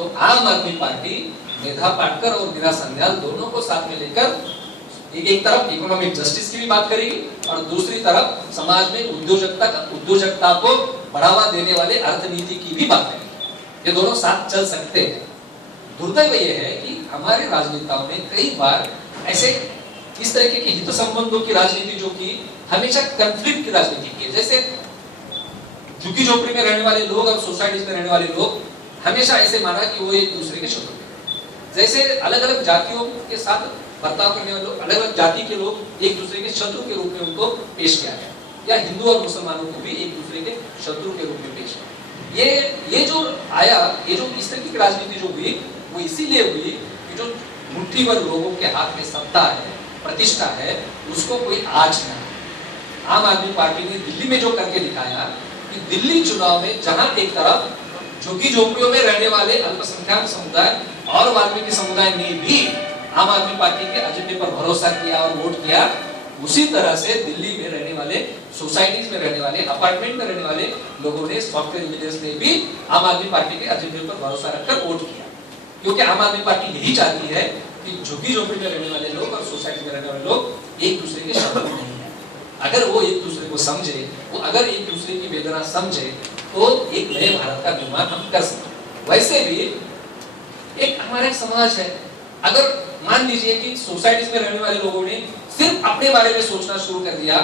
तो आम आदमी पार्टी मेधा पाटकर और मीरा सान्याल दोनों को साथ में लेकर एक तरफ इकोनॉमिक जस्टिस की भी बात करेगी और दूसरी तरफ समाज में उद्योजकता को बढ़ावा देने वाले अर्थनीति की भी बात करेगी। ये दोनों साथ चल सकते हैं। दुर्दैव ये है कि हमारे राजनेताओं ने कई बार ऐसे इस तरह के हित संबंधों की राजनीति जो की हमेशा कंफ्लिक्ट की राजनीति की है। जैसे झुग्गी झोपड़ी में रहने वाले लोग और सोसाइटीज में रहने वाले लोग हमेशा ऐसे माना कि वो एक दूसरे के शत्रु हैं। जैसे अलग अलग जातियों के साथ बर्ताव करने वाले लोग, अलग अलग जाति के लोग एक दूसरे के शत्रु के रूप में उनको पेश किया गया, या हिंदू और मुसलमानों को भी एक दूसरे के शत्रु के रूप में पेश किया। ये जो आया, ये जो इस तरह की राजनीति जो हुई वो इसीलिए हुई कि जो मुट्ठी भर लोगों के हाथ में सत्ता है, प्रतिष्ठा है, उसको कोई आँच नहीं। आम आदमी पार्टी ने दिल्ली में जो करके दिखाया कि दिल्ली चुनाव में जहां एक तरफ झुग्गी झोपड़ियों में रहने वाले अल्पसंख्यक समुदाय और वाल्मीकि समुदाय ने भी आम आदमी पार्टी के एजेंडे पर भरोसा किया और वोट किया, उसी तरह से दिल्ली में रहने वाले, सोसाइटीज में रहने वाले, अपार्टमेंट में रहने वाले लोगों ने, सॉफ्टवेयर इंजीनियर्स ने भी आम आदमी पार्टी के एजेंडे पर भरोसा रखकर वोट किया। क्योंकि आम आदमी पार्टी यही चाहती है कि झुग्गी झोपड़ी में रहने वाले लोग और सोसाइटी में रहने वाले लोग एक दूसरे के शत्रु नहीं है। अगर वो एक दूसरे को समझे, वो अगर एक दूसरे की वेदना समझे, तो एक नए भारत का निर्माण हम कर सकते। वैसे भी एक हमारा समाज है, अगर मान लीजिए कि सोसाइटीज में रहने वाले लोगों ने सिर्फ अपने बारे में सोचना शुरू कर दिया,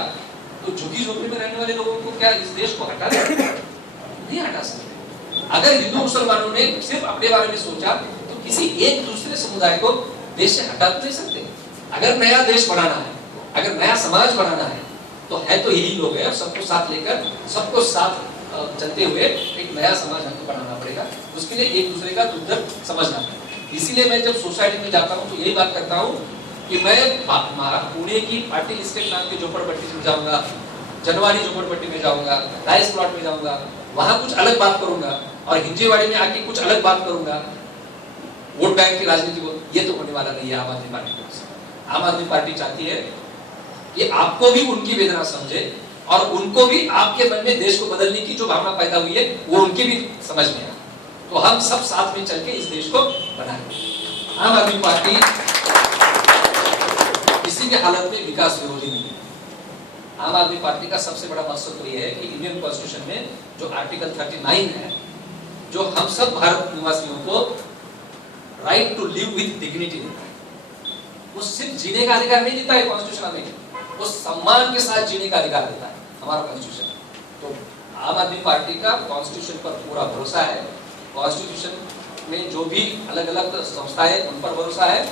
तो झुग्गी झोपड़ी में रहने वाले लोगों को क्या इस देश को हटा सकते? नहीं हटा सकते। अगर हिंदू मुसलमानों ने सिर्फ अपने बारे में सोचा, तो किसी एक दूसरे समुदाय को देश से हटा नहीं सकते। अगर नया देश बनाना है, अगर नया समाज बनाना है, तो यही लोग हैं। सबको साथ लेकर, सबको साथ चलते हुए एक नया समाज हमको बनाना पड़ेगा। उसके लिए एक दूसरे का दुख दर्द समझना पड़ेगा। इसीलिए मैं जब सोसाइटी में जाता हूँ तो यही बात करता हूँ कि मैं पुणे की पाटिल एस्टेट नाम की झोपड़पट्टी में जाऊंगा, जनवारी झोपड़पट्टी में जाऊंगा, राइस प्लॉट में जाऊंगा, वहां कुछ अलग बात करूंगा, और हिंजेवाड़ी में आके कुछ अलग बात करूंगा वोट बैंक की राजनीति को। ये तो होने वाला नहीं है आम आदमी पार्टी को। आम आदमी पार्टी चाहती है कि आपको भी उनकी वेदना समझे और उनको भी आपके मन में देश को बदलने की जो भावना पैदा हुई है वो उनकी भी समझ में आए, तो हम सब साथ में चल के इस देश को बनाएंगे। आम आदमी पार्टी किसी भी हालत में विकास विरोधी नहीं है। आम आदमी पार्टी का सबसे बड़ा मकसद तो ये है कि इंडियन कॉन्स्टिट्यूशन में जो आर्टिकल 39 है, जो हम सब भारत निवासियों को right to live with dignity देता है, वो सिर्फ जीने का अधिकार नहीं देता है कॉन्स्टिट्यूशन में, वो सम्मान के साथ जीने का अधिकार देता है हमारा कॉन्स्टिट्यूशन। तो आम आदमी पार्टी का कॉन्स्टिट्यूशन पर पूरा भरोसा है। कॉन्स्टिट्यूशन में जो भी अलग अलग संस्थाएं उन पर भरोसा है।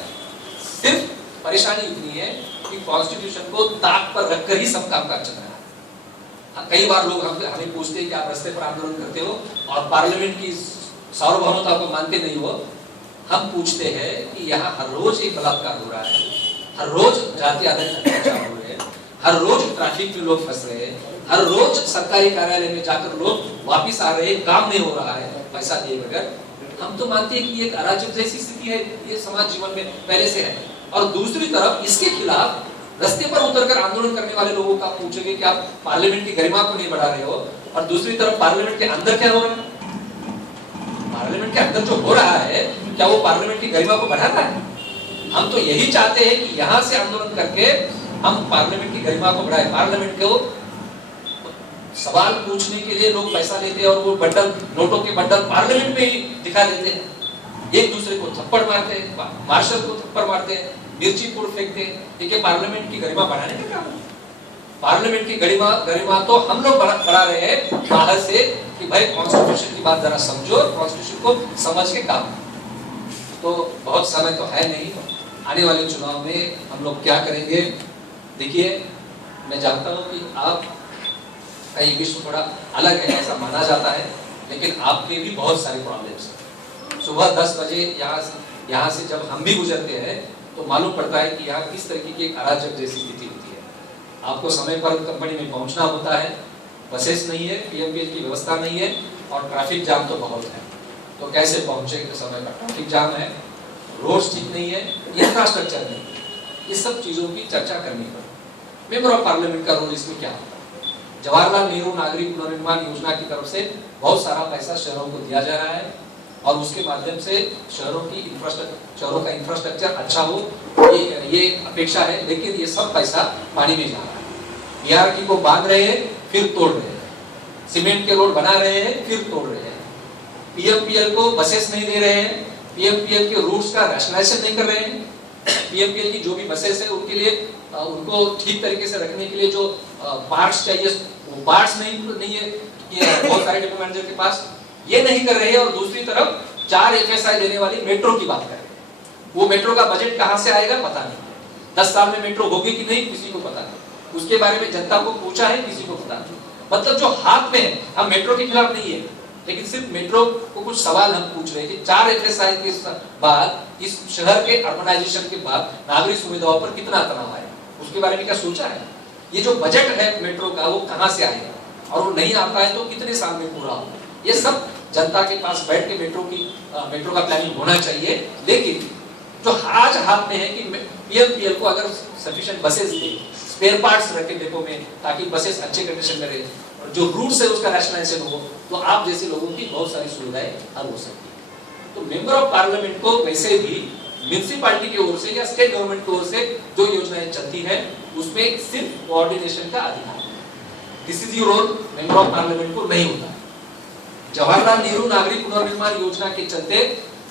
सिर्फ परेशानी इतनी है कि कॉन्स्टिट्यूशन को ताक पर रखकर ही सब काम काज चल रहा है। कई बार लोग हमें पूछते हैं कि आप रास्ते पर आंदोलन करते हो और पार्लियामेंट की सार्वभौमता को मानते नहीं हो। हम पूछते हैं कि यहाँ हर रोज एक बलात्कार हो रहा है, हर रोज जाति आधारित अत्याचार हो रहे हैं, हर रोज ट्रैफिक में लोग फंस रहे हैं, हर रोज सरकारी कार्यालय में जाकर लोग वापिस आ रहे हैं, काम नहीं हो रहा है पैसा दिए बगैर। हम तो मानते हैं कि एक अराजक जैसी स्थिति है ये समाज जीवन में पहले से है। और दूसरी तरफ इसके खिलाफ रास्ते पर उतरकर आंदोलन करने वाले लोगों का पूछेंगे कि आप पार्लियामेंट की गरिमा को नहीं बढ़ा रहे हो, और दूसरी तरफ पार्लियामेंट के अंदर क्या हो रहा है? पार्लियामेंट के अंदर जो हो रहा है, क्या वो पार्लियामेंट की गरिमा को बढ़ा रहा है? हम तो यही चाहते हैं कि यहाँ से आंदोलन करके हम पार्लियामेंट की गरिमा को बढ़ाएं। पार्लियामेंट को सवाल पूछने के लिए लोग पैसा लेते हैं और वो बंडल, नोटों के बंडल पार्लियामेंट में ही दिखा देते हैं, एक दूसरे को थप्पड़ मारते हैं, मार्शल को थप्पड़ मारते हैं, मिर्ची फूट फेंकते हैं। ये पार्लियामेंट की गरिमा बढ़ाने का काम है। पार्लियामेंट की गरिमा तो हम लोग बढ़ा रहे हैं बाहर से कि भाई कॉन्स्टिट्यूशन की बात जरा समझो, कॉन्स्टिट्यूशन को समझ के काम। तो बहुत समय तो है नहीं, आने वाले चुनाव में हम लोग क्या करेंगे। देखिए, मैं जानता हूँ कि आप का ये विश्व थोड़ा अलग है ऐसा माना जाता है, लेकिन आपके भी बहुत सारे प्रॉब्लम्स हैं। सुबह 10 बजे यहाँ से जब हम भी गुजरते हैं तो मालूम पड़ता है कि यहाँ किस तरीके की एक अराजक जैसी स्थिति होती है। आपको समय पर कंपनी में पहुँचना होता है, बसेस नहीं है, पीएमपीएच की व्यवस्था नहीं है, और ट्रैफिक जाम तो बहुत है। तो कैसे पहुँचेंगे समय पर? ट्रैफिक जाम है, रोड्स ठीक नहीं है, इंफ्रास्ट्रक्चर नहीं है। इस सब चीज़ों की चर्चा करनी पड़े। मेंबर ऑफ पार्लियामेंट का रोल इसमें क्या होता है? जवाहरलाल नेहरू नागरिक पुनर्निर्माण योजना की तरफ से बहुत सारा पैसा शहरों को दिया जा रहा है। और उसके माध्यम से शहरों का इंफ्रास्ट्रक्चर अच्छा हो, ये अपेक्षा है। लेकिन ये सब पैसा पानी में जा रहा है। बीआरटी को बांध रहे हैं, फिर तोड़ रहे हैं, सीमेंट के रोड बना रहे हैं, फिर तोड़ रहे हैं, पीएमपीएल को बसेस नहीं दे रहे हैं, पीएमपीएल के रूट्स का रैशनलाइजेशन नहीं कर रहे हैं। पीएमपीएल की जो भी बसेस है उनके लिए उनको ठीक तरीके से रखने के लिए जो पार्ट्स चाहिए वो पार्ट्स नहीं है, ये बहुत सारे डिपो मैनेजर के पास, ये नहीं कर रहे हैं। और दूसरी तरफ 4 एफएसआई देने वाली मेट्रो की बात कर रहे हैं। वो मेट्रो का बजट कहां से आएगा पता नहीं, 10 साल में मेट्रो होगी कि नहीं किसी को पता नहीं, उसके बारे में जनता को पूछा है किसी को पता नहीं। मतलब जो हाथ में है, हम मेट्रो के खिलाफ नहीं है, लेकिन सिर्फ मेट्रो को कुछ सवाल हम पूछ रहे हैं कि 4 एफएसआई के बाद इस शहर के अर्बनाइजेशन के बाद नागरिक सुविधाओं पर कितना तनाव आएगा, उसके बारे में क्या सोचा है? ये जो बजट है मेट्रो का वो कहां से आएगा, और वो नहीं आता है तो कितने साल में पूरा होगा? ये सब जनता के पास बैठ के मेट्रो का प्लानिंग होना चाहिए। लेकिन जो आज हाथ में है कि पीएमपीएल को अगर सफिशिएंट बसेस दे, स्पेयर पार्ट्स रखे डिपो में ताकि बसेस अच्छे कंडीशन में रहे, और जो रूट्स है उसका रैशनलाइजेशन हो, तो आप जैसे लोगों की बहुत सारी सुविधाएं हल हो सकती है। तो मेंबर ऑफ पार्लियामेंट को वैसे भी म्युनिसिपैलिटी की ओर से या स्टेट गवर्नमेंट की ओर से जो योजनाएं चलती है उसमें सिर्फ कोऑर्डिनेशन का अधिकार है। Decision role member of parliament को नहीं होता है। जवाहरलाल नेहरू नागरिक पुनर्निर्माण योजना के चलते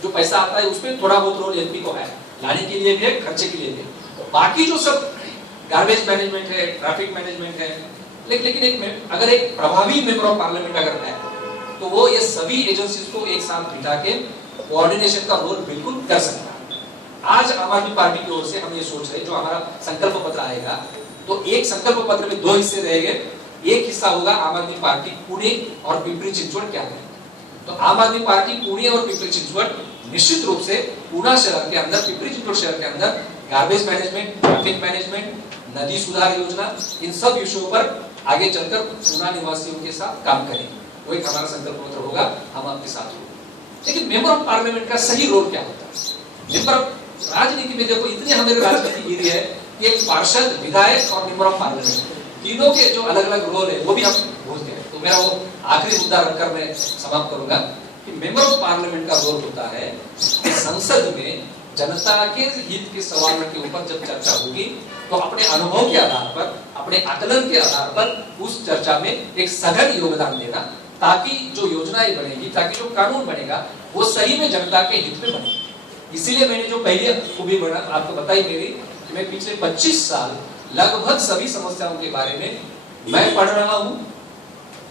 जो पैसा आता है उसमें थोड़ा बहुत रोल एमपी को है, लाने के लिए भी है, खर्चे के लिए भी है। बाकी जो सब गार्बेज मैनेजमेंट है, ट्रैफिक मैनेजमेंट है, लेकिन अगर एक प्रभावी मेंबर ऑफ पार्लियामेंट अगर है तो वो ये सभी एजेंसीज को एक साथ बिठा के कोऑर्डिनेशन का रोल बिल्कुल कर सकता है। आज आम आदमी पार्टी की ओर से हम ये सोच रहे हैं, जो हमारा संकल्प पत्र आएगा तो एक संकल्प पत्र में 2 हिस्से रहेंगे। एक हिस्सा होगा आम आदमी पार्टी पुणे और पिंपरी चिंचवड क्या है। तो आम आदमी पार्टी पुणे और पिंपरी चिंचवड निश्चित रूप से पुणे शहर के अंदर, पिंपरी चिंचवड शहर के अंदर गार्बेज मैनेजमेंट, ट्रैफिक मैनेजमेंट, नदी सुधार योजना, इन सब विषयों पर आगे चलकर पुणे निवासियों के साथ काम करेंगे। वो एक हमारा संकल्प पत्र होगा, हम आपके साथ होंगे। लेकिन मेंबर ऑफ पार्लियामेंट का सही रोल क्या होता है? मेंबर ऑफ राजनीति में देखो इतने हमारे राजनीति गिरी है कि एक पार्षद, विधायक और मेंबर ऑफ पार्लियामेंट तीनों के जो अलग अलग रोल है वो भी हम भूलते हैं। तो मेरा वो आखिरी मुद्दा रखकर मैं समाप्त करूंगा कि मेंबर ऑफ पार्लियामेंट का रोल होता है कि संसद में जनता के हित के सवालों के ऊपर जब चर्चा होगी तो अपने अनुभव के आधार पर, अपने आकलन के आधार पर उस चर्चा में एक सघन योगदान देना, ताकि जो योजनाएं बनेगी, ताकि जो कानून बनेगा वो सही में जनता के हित में बने। इसीलिए मैंने जो पहले खूबी आपको बताई मेरी, मैं पिछले 25 साल लगभग सभी समस्याओं के बारे में मैं पढ़ रहा हूँ,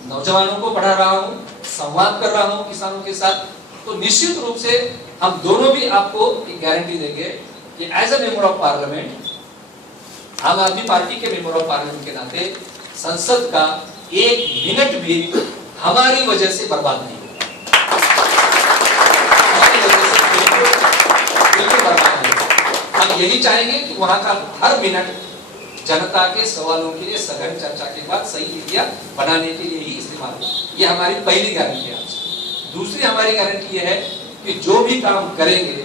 नौजवानों को पढ़ा रहा हूँ, संवाद कर रहा हूँ किसानों के साथ। तो निश्चित रूप से हम दोनों भी आपको एक गारंटी देंगे कि as a member of parliament, Aam Aadmi party के मेंबर ऑफ पार्लियामेंट के नाते संसद का 1 मिनट भी हमारी वजह से बर्बाद नहीं होगा। बिल्कुल बर्बाद नहीं होगा। हम यही चाहेंगे कि वहां का हर मिनट जनता के सवालों के लिए सघन चर्चा के बाद सही नीतियां बनाने के लिए ही इस्तेमाल हो। ये हमारी पहली गारंटी है आपसे। दूसरी हमारी गारंटी ये है कि जो भी काम करेंगे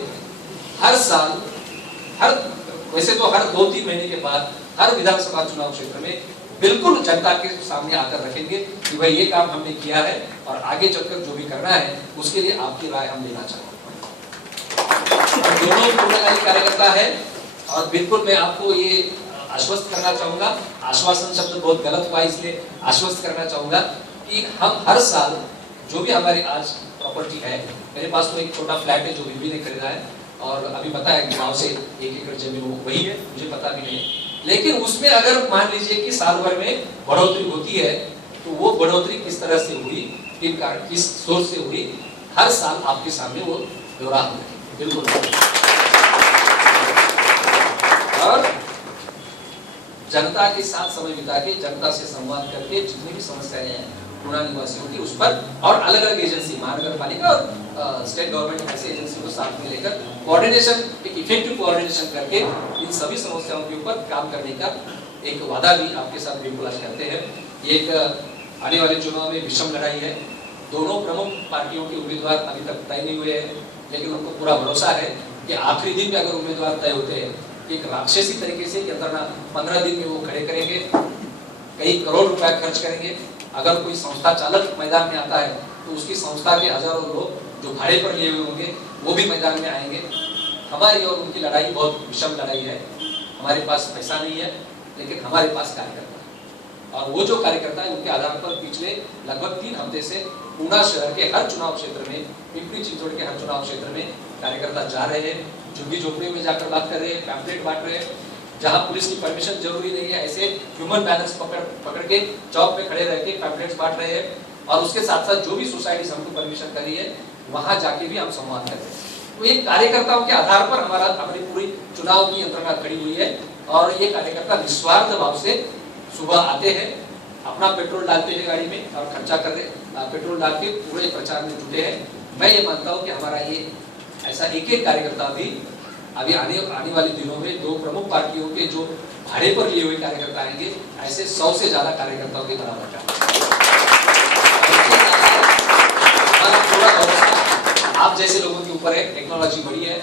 हर साल, वैसे तो हर 2-3 महीने के बाद हर विधानसभा चुनाव क्षेत्र में बिल्कुल जनता के सामने आकर रखेंगे कि भाई ये काम हमने किया है और आगे चलकर जो भी करना है उसके लिए आपकी राय हम लेना चाहते हैं। दोनों पूर्णकालिक कार्यकर्ता है और बिल्कुल मैं आपको ये आश्वस्त करना चाहूंगा, आश्वासन शब्द बहुत गलत हुआ इसलिए आश्वस्त करना चाहूंगा कि हम हर साल जो भी हमारे आज प्रॉपर्टी है, मेरे पास तो एक छोटा फ्लैट है जो बीबी ने खरीदा है और अभी पता है गांव से 1 एकड़ जमीन वो वही है, मुझे पता भी नहीं, लेकिन उसमें अगर मान लीजिए कि साल भर में बढ़ोतरी होती है तो वो बढ़ोतरी किस तरह से हुई, किस सोर्स से हुई, हर साल आपके सामने वो ब्यौरा हम रखेंगे बिल्कुल। और जनता के साथ समय बिता के, जनता से संवाद करके जितनी भी समस्याएं हैं पुणे निवासियों की उस पर, और अलग अलग एजेंसी, महानगर पालिका और स्टेट गवर्नमेंट ऐसे एजेंसी को साथ में लेकर कोऑर्डिनेशन, एक इफेक्टिव कोऑर्डिनेशन करके इन सभी समस्याओं के ऊपर काम करने का एक वादा भी आपके साथ बिल्कुल आज करते हैं। एक आने वाले चुनाव में विषम लड़ाई है, दोनों प्रमुख पार्टियों के उम्मीदवार अभी तक तय नहीं हुए हैं, लेकिन उनको पूरा भरोसा है कि आखिरी दिन में अगर उम्मीदवार तय होते हैं, एक राक्षसी तरीके से 15 दिन में वो खड़े करेंगे, कई करोड़ रुपए खर्च करेंगे। अगर कोई संस्था चालक मैदान में आता है तो उसकी संस्था के हजारों लोग जो भाड़े पर लिए हुए होंगे वो भी मैदान में आएंगे। हमारी और उनकी लड़ाई बहुत विषम लड़ाई है। हमारे पास पैसा नहीं है, लेकिन हमारे पास कार्यकर्ता है, और वो जो कार्यकर्ता है उनके आधार पर पिछले लगभग 3 हफ्ते से पूना शहर के हर चुनाव क्षेत्र में, पिंपरी चिंचवड़ के हर चुनाव क्षेत्र में कार्यकर्ता जा रहे हैं, झुग्गी झोपड़ी में जाकर बात कर रहे हैं, पैम्पलेट बांट रहे हैं। जहां पुलिस की परमिशन जरूरी नहीं है, ऐसे ह्यूमन बैलेंस पकड़ के चौक पे खड़े रह के पैम्पलेट्स बांट रहे हैं, और उसके साथ साथ जो भी सोसाइटीज हमको परमिशन करी है वहां जाके भी हम संवाद कर रहे हैं। तो ये कार्यकर्ताओं के आधार पर हमारी पूरी चुनाव की यंत्रणा खड़ी हुई है, और ये कार्यकर्ता निस्वार्थ भाव से सुबह आते हैं, अपना पेट्रोल डालते हैं गाड़ी में और खर्चा कर रहे, पेट्रोल डाल के पूरे प्रचार में जुटे हैं। मैं ये मानता हूँ कि हमारा ये ऐसा एक कार्यकर्ता भी अभी आने वाले दिनों में 2 प्रमुख पार्टियों के जो भाड़े पर लिए हुए कार्यकर्ता आएंगे, ऐसे 100 से ज्यादा कार्यकर्ताओं के बराबर का पूरा भरोसा आप जैसे लोगों के ऊपर है। टेक्नोलॉजी बड़ी है,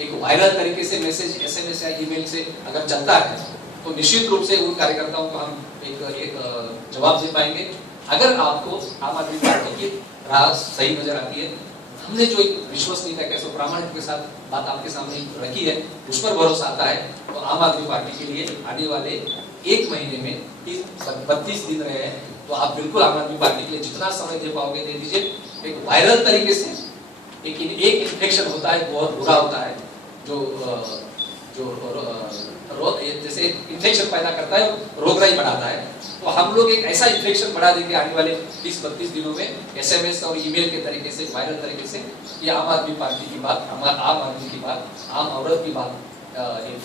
एक वायरल तरीके से मैसेज SMS या ईमेल से अगर चलता है तो निश्चित रूप से उन कार्यकर्ताओं को हम एक जवाब दे पाएंगे। अगर आपको आम आदमी पार्टी की राह सही नजर आती है, हमने जो एक विश्वसनीयता कैसे प्रामाणिक के साथ बात आपके सामने रखी है, उस पर भरोसा आता है, तो आम आदमी पार्टी के लिए आने वाले 1 महीने में 32 दिन रहे हैं, तो आप बिल्कुल आम आदमी पार्टी के लिए जितना समय दे पाओगे दे दीजिए। एक वायरल तरीके से एक इन्फेक्शन होता है, बहुत बुरा होता है, जैसे इन्फेक्शन पैदा करता है, रोगराई बढ़ाता है, तो हम लोग एक ऐसा इन्फेक्शन बढ़ा देंगे आने वाले 30-32 दिनों में SMS और ईमेल के तरीके से, वायरल तरीके से, ये आम आदमी पार्टी की बात, आम आदमी की बात, आम औरत की बात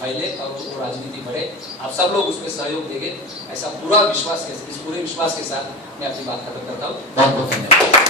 फैले और वो राजनीति बढ़े। आप सब लोग उसमें सहयोग देंगे, ऐसा पूरा विश्वास, इस पूरे विश्वास के साथ मैं अपनी बात खत्म करता हूँ। बहुत बहुत धन्यवाद।